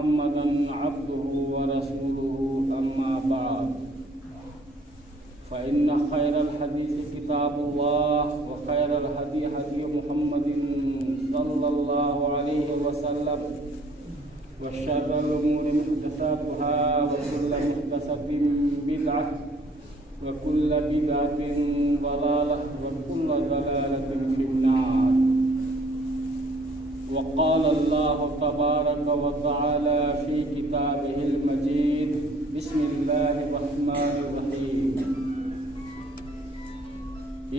محمدا عبده ورسوله أما بعد فإن خير الحديث كتاب الله وخير الهدي هدي محمد صلى الله عليه وسلم وشر الأمور محدثاتها وكل محدثة بدعة وكل بدعة ضلالة وكل ضلالة في النار. وقال الله تبارك وتعالى في كتابه المجيد بسم الله الرحمن الرحيم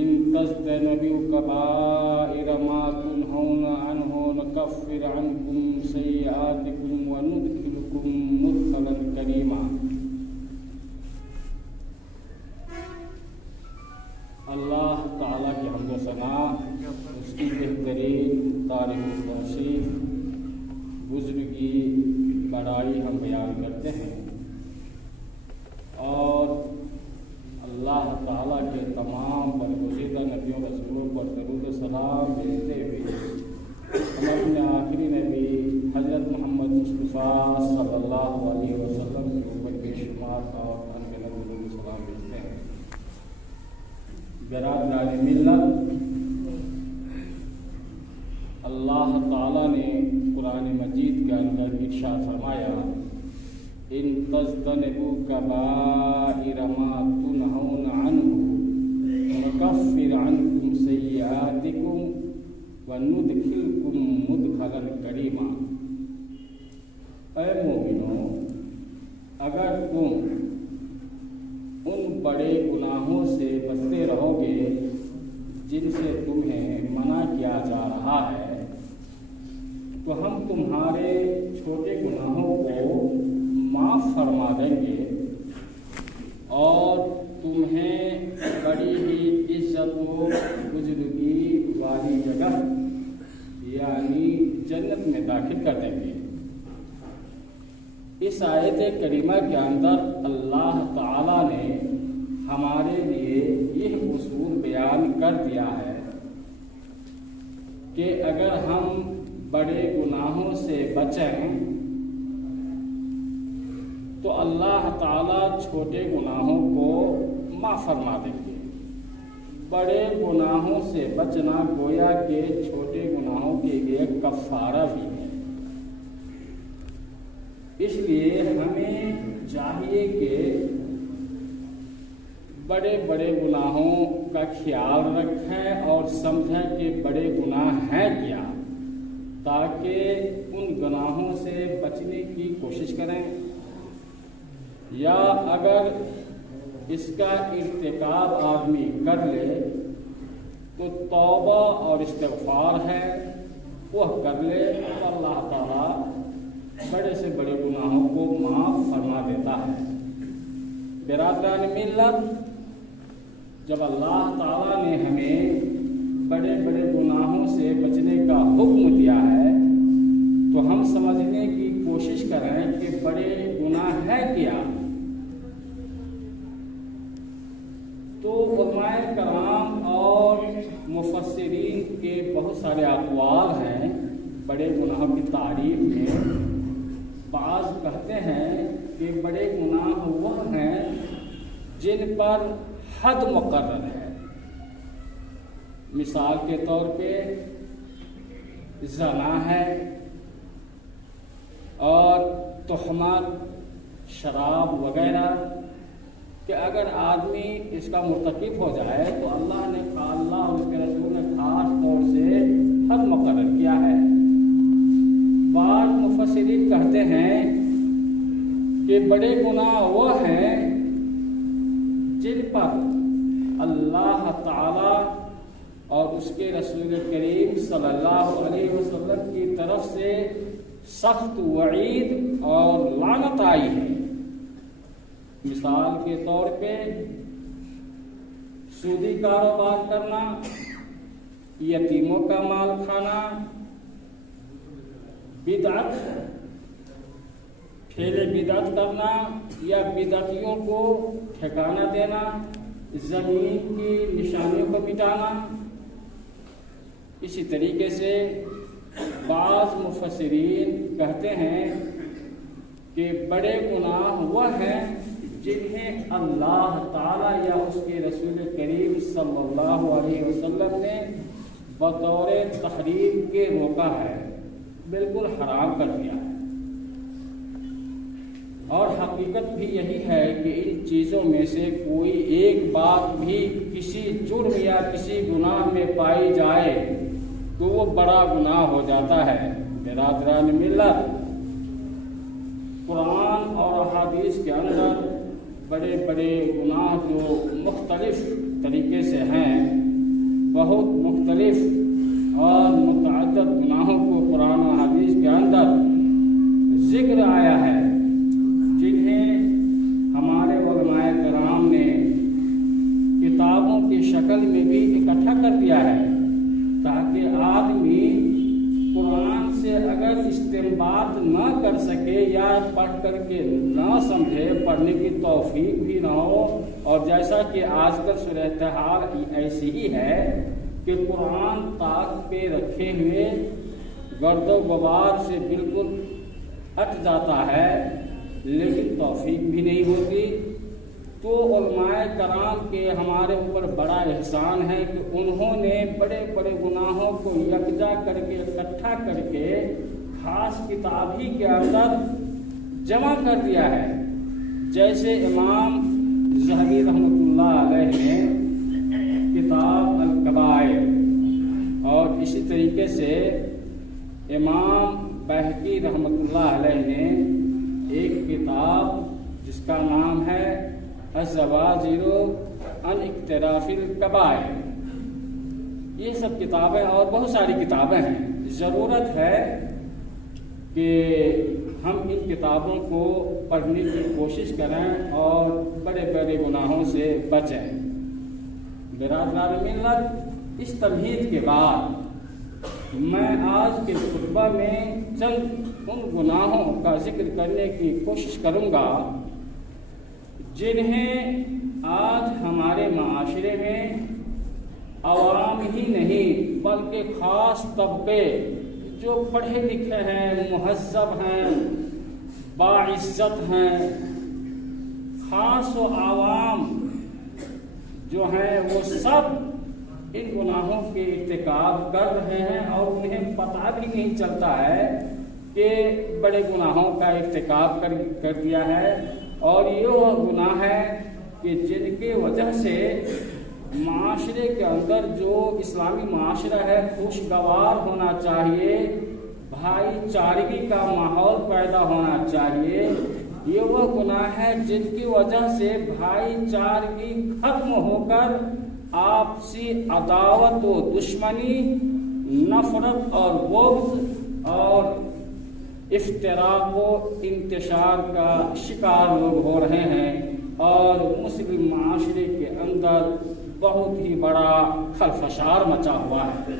إن تجتنبوا كبائر ما تنهون عنه نكفر عنكم سيئاتكم وندخلكم مدخلا كريما. اللہ تعالیٰ کی حمد و ثنا، اس کی بہترین تعریف و توصیف، بزرگی بڑائی ہم بیان کرتے ہیں، اور اللہ تعالیٰ کے تمام برگزیدہ نبیوں رسولوں پر درود و سلام بھیجتے ہوئے ہم اپنے آخری نبی حضرت محمد مصطفیٰ صلی اللہ علیہ وسلم کے اوپر بے شمار اور انگنت درود و سلام بھیجتے ہیں. برادران ملت، اللہ تعالیٰ نے قرآن مجید کے اندر ارشاد فرمایا ان تجتنبوا کبائر ما تنہون عنہ نکفر عنکم سیئاتکم وندخلکم مدخلا کریما. اے مومنوں، اگر تم ان بڑے گناہوں سے بچتے رہو گے جن سے تمہیں منع کیا جا رہا ہے، تو ہم تمہارے چھوٹے گناہوں کو معاف فرما دیں گے اور تمہیں بڑی ہی عزت و بزرگی والی جگہ یعنی جنت میں داخل کر دیں گے. اس آیت کریمہ کے اندر اللہ تعالیٰ نے ہمارے لیے یہ اصول بیان کر دیا ہے کہ اگر ہم بڑے گناہوں سے بچیں تو اللہ تعالیٰ چھوٹے گناہوں کو معاف فرما دیں گے. بڑے گناہوں سے بچنا گویا کہ چھوٹے گناہوں کے لیے کفارہ بھی ہے. اس لیے ہمیں چاہیے کہ بڑے بڑے گناہوں کا خیال رکھیں اور سمجھیں کہ بڑے گناہ ہیں کیا، تاکہ ان گناہوں سے بچنے کی کوشش کریں، یا اگر اس کا ارتکاب آدمی کر لے تو توبہ اور استغفار ہے وہ کر لے تو اللہ تعالیٰ بڑے سے بڑے گناہوں کو معاف فرما دیتا ہے. برادران ملت، جب اللہ تعالیٰ نے ہمیں بڑے بڑے گناہوں سے بچنے کا حکم دیا ہے تو ہم سمجھنے کی کوشش کریں کہ بڑے گناہ ہے کیا. تو علماء کرام اور مفسرین کے بہت سارے اقوال ہیں بڑے گناہوں کی تعریف میں. بعض کہتے ہیں کہ بڑے گناہ وہ ہیں جن پر حد مقرر ہے. مثال کے طور پہ زنا ہے اور تہمت، شراب وغیرہ، کہ اگر آدمی اس کا مرتکب ہو جائے تو اللہ نے اللہ اور اس کے رسول نے خاص طور سے حد مقرر کیا ہے. بعض مفسرین کہتے ہیں کہ بڑے گناہ وہ ہیں جن پر اللہ تعالی اور اس کے رسول کریم صلی اللہ علیہ وسلم کی طرف سے سخت وعید اور لعنت آئی ہے. مثال کے طور پہ سودی کاروبار کرنا، یتیموں کا مال کھانا، بدعت، ٹھیلے بدعت کرنا یا بدعتیوں کو ٹھکانہ دینا، زمین کی نشانیوں کو مٹانا. اسی طریقے سے بعض مفسرین کہتے ہیں کہ بڑے گناہ وہ ہیں جنہیں اللہ تعالیٰ یا اس کے رسول کریم صلی اللہ علیہ وسلم نے بطور تحریم کے روکا ہے، بالکل حرام کر دیا ہے۔ اور حقیقت بھی یہی ہے کہ ان چیزوں میں سے کوئی ایک بات بھی کسی جرم یا کسی گناہ میں پائی جائے تو وہ بڑا گناہ ہو جاتا ہے۔ برادران ملت، قرآن اور احادیث کے اندر بڑے بڑے گناہ جو مختلف طریقے سے ہیں، بہت مختلف اور متعدد گناہوں کو قرآن و حدیث کے اندر ذکر آیا ہے، جنہیں ہمارے علماء کرام نے کتابوں کی شکل میں بھی اکٹھا کر دیا ہے، تاکہ آدمی قرآن سے اگر استنباط نہ کر سکے یا پڑھ کر کے نہ سمجھے، پڑھنے کی توفیق بھی نہ ہو، اور جیسا کہ آج کل صورتحال ایسی ہی ہے کہ قرآن طاق پہ رکھے ہوئے گرد و غبار سے بالکل ہٹ جاتا ہے لیکن توفیق بھی نہیں ہوتی، تو علماء کرام کے ہمارے اوپر بڑا احسان ہے کہ انہوں نے بڑے بڑے گناہوں کو یکجا کر کے اکٹھا کر کے خاص کتاب ہی کے اندر جمع کر دیا ہے۔ جیسے امام ذہبی رحمۃ اللہ علیہ نے کتاب الکبائر، اور اسی طریقے سے امام بہقی رحمۃ اللہ علیہ نے ایک کتاب جس کا نام ہے الزواجر عن اقتراف الکبائر، یہ سب کتابیں اور بہت ساری کتابیں ہیں۔ ضرورت ہے کہ ہم ان کتابوں کو پڑھنے کی کوشش کریں اور بڑے بڑے گناہوں سے بچیں۔ برادران ملت، اس تمہید کے بعد میں آج کے خطبہ میں چند ان گناہوں کا ذکر کرنے کی کوشش کروں گا جنہیں آج ہمارے معاشرے میں عوام ہی نہیں بلکہ خاص طبقے جو پڑھے لکھے ہیں، مہذب ہیں، باعزت ہیں، خاص و عوام جو ہیں وہ سب ان گناہوں کے ارتکاب کر رہے ہیں اور انہیں پتہ بھی نہیں چلتا ہے کہ بڑے گناہوں کا ارتکاب کر دیا ہے۔ اور یہ وہ گناہ ہے کہ جن کے وجہ سے معاشرے کے اندر جو اسلامی معاشرہ ہے خوشگوار ہونا چاہیے، بھائی چارگی کا ماحول پیدا ہونا چاہیے، یہ وہ گناہ ہے جن کی وجہ سے بھائی چارگی ختم ہو کر آپسی عداوت و دشمنی، نفرت اور بغض اور افتراق و انتشار کا شکار لوگ ہو رہے ہیں، اور مسلم معاشرے کے اندر بہت ہی بڑا خلفشار مچا ہوا ہے۔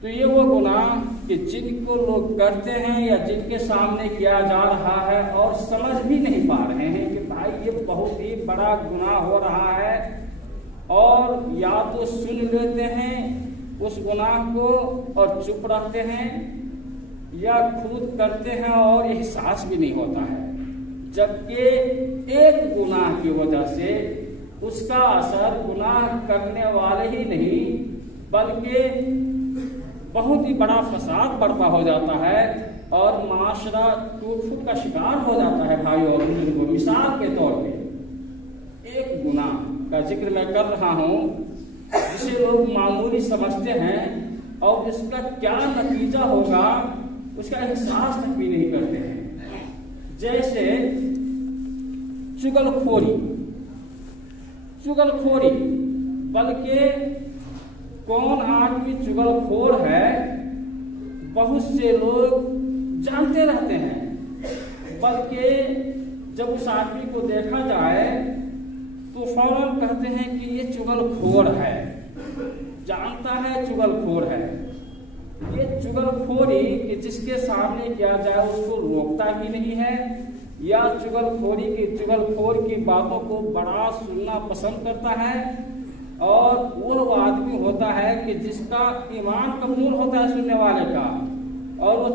تو یہ وہ گناہ کہ جن کو لوگ کرتے ہیں یا جن کے سامنے کیا جا رہا ہے اور سمجھ بھی نہیں پا رہے ہیں کہ بھائی یہ بہت ہی بڑا گناہ ہو رہا ہے، اور یا تو سن لیتے ہیں اس گناہ کو اور چپ رہتے ہیں، یا خود کرتے ہیں اور احساس بھی نہیں ہوتا ہے، جبکہ ایک گناہ کی وجہ سے اس کا اثر گناہ کرنے والے ہی نہیں بلکہ بہت ہی بڑا فساد برپا ہو جاتا ہے اور معاشرہ ٹوٹ پھوٹ کا شکار ہو جاتا ہے۔ بھائی اور بزرگوں، مثال کے طور پہ ایک گناہ کا ذکر میں کر رہا ہوں جسے لوگ معمولی سمجھتے ہیں اور اس کا کیا نتیجہ ہوگا اس کا احساس تک بھی نہیں کرتے ہیں، جیسے چغل خوری، بلکہ کون آدمی چغل خور ہے بہت سے لوگ جانتے رہتے ہیں، بلکہ جب اس آدمی کو دیکھا جائے تو فوراً کہتے ہیں کہ یہ چغل خور ہے، جانتا ہے چغل خور ہے۔ یہ چغل خوری کہ جس کے سامنے کیا جائے اس کو روکتا ہی نہیں ہے، یا چغل خور کی باتوں کو بڑا سننا پسند کرتا ہے، اور وہ آدمی ہوتا ہے کہ جس کا ایمان کمزور ہوتا ہے سننے والے کا، اور وہ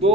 2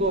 2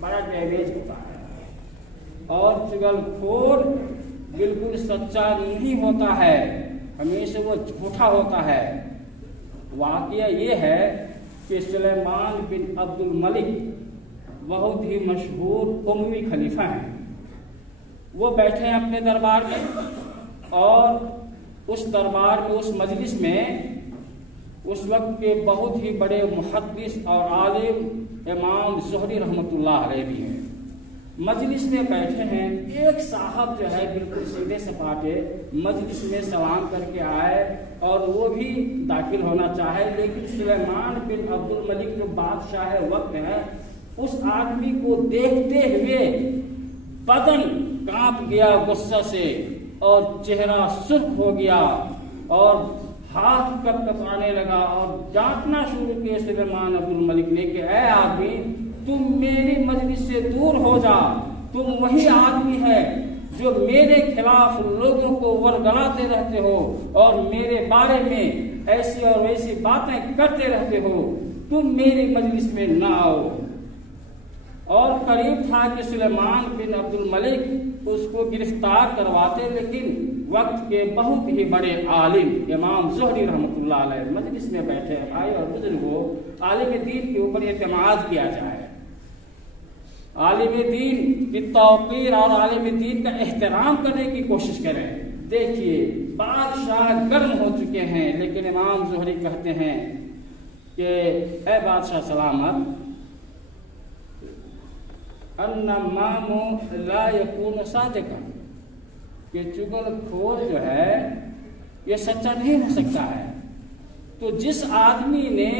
بڑا ڈیمیج ہوتا ہے، اور چغلخور بالکل سچا نہیں ہوتا ہے، ہمیشہ وہ جھوٹا ہوتا ہے۔ واقعہ یہ ہے کہ سلیمان بن عبد الملک بہت ہی مشہور اموی خلیفہ ہیں، وہ بیٹھے ہیں اپنے دربار میں، اور اس دربار میں، اس مجلس میں اس وقت کے بہت ہی بڑے محدث اور عالم امام زہری رحمۃ اللہ علیہ بھی ہیں۔ مجلس میں بیٹھے ہیں، ایک صاحب جو ہے بالکل سیدھے سپاٹے مجلس میں سلام کر کے آئے اور وہ بھی داخل ہونا چاہے، لیکن سلیمان بن عبد الملک جو بادشاہ وقت ہے، اس آدمی کو دیکھتے ہوئے بدن کانپ گیا غصہ سے، اور چہرہ سرخ ہو گیا، اور ہاتھ کپ کپانے لگا، اور ڈانٹنا شروع کیا سلیمان عبد الملک نے کہ اے آدمی، تم میری مجلس سے دور ہو جا، تم وہی آدمی ہے جو میرے خلاف لوگوں کو ورگلاتے رہتے ہو اور میرے بارے میں ایسی اور ویسی باتیں کرتے رہتے ہو، تم میری مجلس میں نہ آؤ۔ اور قریب تھا کہ سلیمان بن عبد الملک اس کو گرفتار کرواتے، لیکن وقت کے بہت ہی بڑے عالم امام زہری رحمۃ اللہ علیہ مجلس میں بیٹھے، بھائی اور بزرگوں، عالم دین کے اوپر اعتماد کیا جائے، عالم دین کی توقیر اور عالم دین کا احترام کرنے کی کوشش کریں۔ دیکھیے بادشاہ گرم ہو چکے ہیں، لیکن امام زہری کہتے ہیں کہ اے بادشاہ سلامت، النمام لا یکون صادقا، کہ چغلخور جو ہے یہ سچا نہیں ہو سکتا ہے۔ تو جس آدمی نے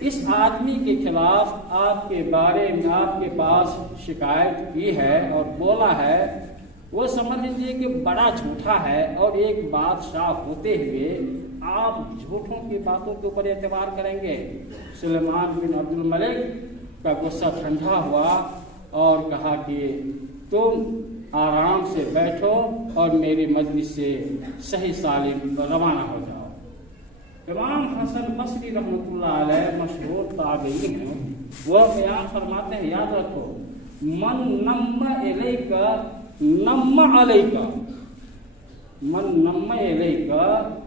اس آدمی کے خلاف آپ کے بارے میں آپ کے پاس شکایت کی ہے اور بولا ہے، وہ سمجھ لیجیے کہ بڑا جھوٹا ہے، اور ایک بادشاہ ہوتے ہوئے آپ جھوٹوں کی باتوں کے اوپر اعتبار کریں گے۔ سلیمان بن عبد الملک کا غصہ ٹھنڈا ہوا اور کہا کہ تم آرام سے بیٹھو اور میری مجلس سے صحیح سالم روانہ ہو جاؤ۔ امام حسن بصری رحمۃ اللہ علیہ مشہور تابعی ہیں، وہ بیان فرماتے ہیں، یاد رکھو، من نم الیک نم علیک، من نم الیک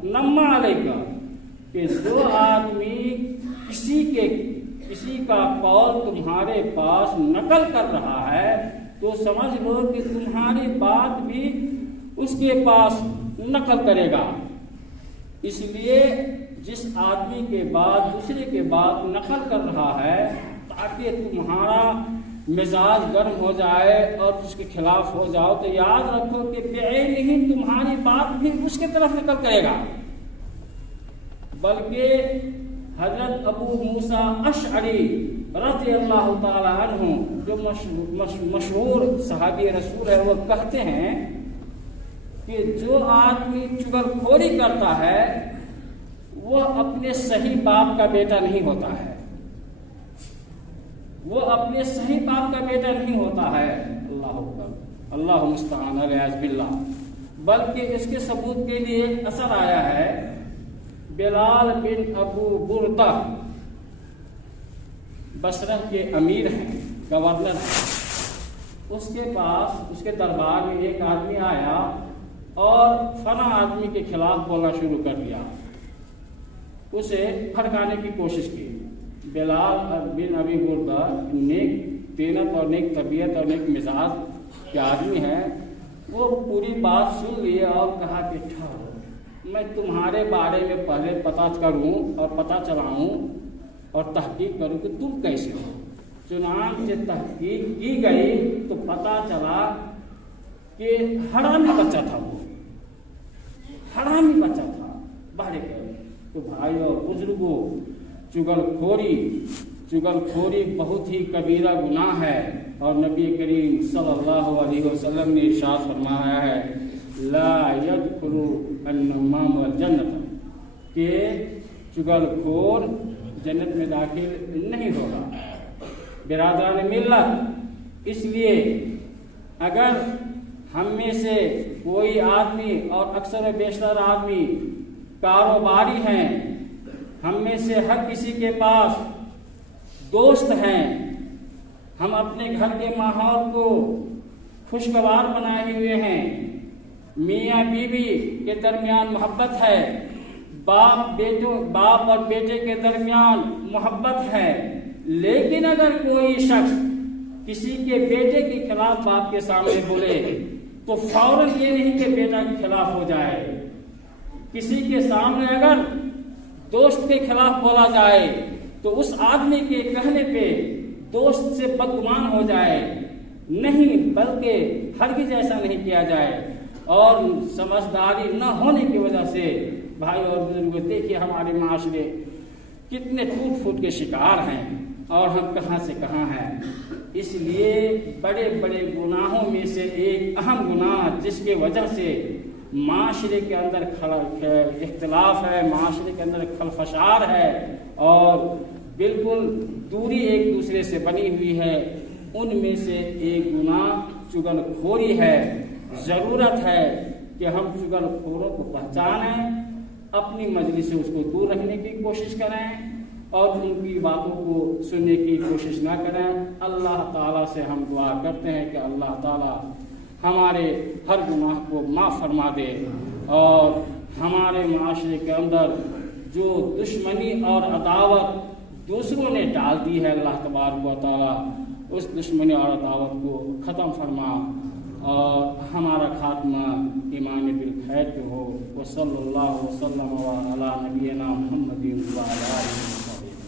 نم علیک، کہ جو آدمی کسی کا قول تمہارے پاس نقل کر رہا ہے تو سمجھ لو کہ تمہاری بات بھی اس کے پاس نقل کرے گا۔ اس لیے جس آدمی کے بعد دوسرے کے بعد نقل کر رہا ہے، تاکہ تمہارا مزاج گرم ہو جائے اور اس کے خلاف ہو جاؤ، تو یاد رکھو کہ بعین ہی تمہاری بات بھی اس کی طرف نقل کرے گا۔ بلکہ حضرت ابو موسیٰ اشعری رضی اللہ تعالی عنہ جو مشہور صحابی رسول ہے، وہ کہتے ہیں کہ جو آدمی چغلخوری کرتا ہے وہ اپنے صحیح باپ کا بیٹا نہیں ہوتا ہے، وہ اپنے صحیح باپ کا بیٹا نہیں ہوتا ہے۔ اللہ اکبر، اللہ مستعان علیہ باللہ۔ بلکہ اس کے ثبوت کے لیے ایک اثر آیا ہے، بلال بن ابو بردہ بصرہ کے امیر ہیں، گورنر ہیں، اس کے پاس، اس کے دربار میں ایک آدمی آیا اور فلاں آدمی کے خلاف بولنا شروع کر دیا، اسے بھڑکانے کی کوشش کی۔ بلال بن ابی بردہ نیک طینت اور نیک طبیعت اور نیک مزاج کے آدمی ہیں، وہ پوری بات سن لیے اور کہا کہ ٹھہرو، میں تمہارے بارے میں پہلے پتہ کروں اور پتہ چلاؤں اور تحقیق کروں کہ تم کیسے ہو۔ چنانچہ تحقیق کی گئی تو پتہ چلا کہ حرامی بچہ تھا، وہ حرامی بچہ تھا، باہر گئے۔ تو بھائیو اور بزرگوں، چغلخوری بہت ہی کبیرہ گناہ ہے، اور نبی کریم صلی اللہ علیہ وسلم نے ارشاد فرمایا ہے، لا يدخل النمام الجنت، کہ چغلخور جنت میں داخل نہیں ہوگا۔ برادران ملت، اس لیے اگر ہم میں سے کوئی آدمی، اور اکثر و بیشتر آدمی کاروباری ہیں، ہم میں سے ہر کسی کے پاس دوست ہیں، ہم اپنے گھر کے ماحول کو خوشگوار بنائے ہوئے ہیں، میاں بیوی کے درمیان محبت ہے، باپ اور بیٹے کے درمیان محبت ہے، لیکن اگر کوئی شخص کسی کے بیٹے کے خلاف باپ کے سامنے بولے تو فوراً یہ نہیں کہ بیٹا کے خلاف ہو جائے، کسی کے سامنے اگر دوست کے خلاف بولا جائے تو اس آدمی کے کہنے پہ دوست سے بدگمان ہو جائے، نہیں، بلکہ ہرگز ایسا نہیں کیا جائے۔ اور سمجھداری نہ ہونے کی وجہ سے بھائی اور بزرگوں، دیکھیے ہمارے معاشرے کتنے ٹوٹ پھوٹ کے شکار ہیں اور ہم کہاں سے کہاں ہیں۔ اس لیے بڑے بڑے گناہوں میں سے ایک اہم گناہ جس کی وجہ سے معاشرے کے اندر اختلاف ہے، معاشرے کے اندر خلفشار ہے اور بالکل دوری ایک دوسرے سے بنی ہوئی ہے، ان میں سے ایک گناہ چغل خوری ہے۔ ضرورت ہے کہ ہم چغل خوروں کو پہچانیں، اپنی مجلس سے اس کو دور رکھنے کی کوشش کریں اور ان کی باتوں کو سننے کی کوشش نہ کریں۔ اللہ تعالیٰ سے ہم دعا کرتے ہیں کہ اللہ تعالیٰ ہمارے ہر گناہ کو معاف فرما دے اور ہمارے معاشرے کے اندر جو دشمنی اور عداوت دوسروں نے ڈال دی ہے، اللہ تبارک و تعالیٰ اس دشمنی اور عداوت کو ختم فرما اور ہمارا خاتمہ ایمان بالخیر پہ ہو۔ وصلی اللہ وسلم علی نبینا محمد وعلی آلہ وصحبہ اجمعین۔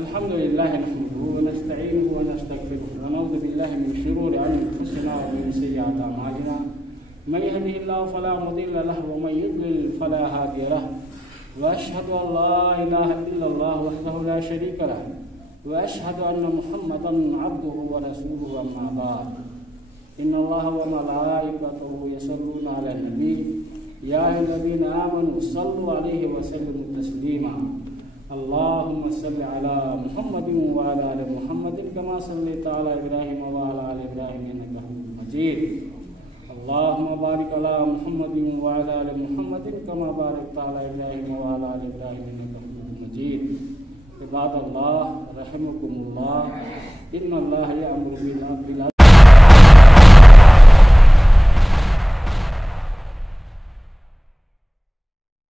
الحمد للہ نحمده ونستعینه ونستغفره ونعوذ باللہ من شرور انفسنا ومن سیئات اعمالنا، من يهده الله فلا مضل له ومن يضلل فلا هادي له، واشهد ان لا اله الا الله وحده لا شريك له، واشهد ان محمدا عبده ورسوله، اما بعد، ان الله وملائكته يصلون على النبي يا ايها الذين امنوا صلوا عليه وسلموا تسليما، اللهم صل على محمد وعلى ال محمد كما صليت على ابراهيم وعلى ال ابراهيم انك حميد مجيد، اللهم بارك على محمد وعلى ال محمد كما باركت على ابراهيم وعلى ال ابراهيم انك حميد مجيد۔ عباد اللہ رحمكم اللہ، ان اللہ یامر بالعدل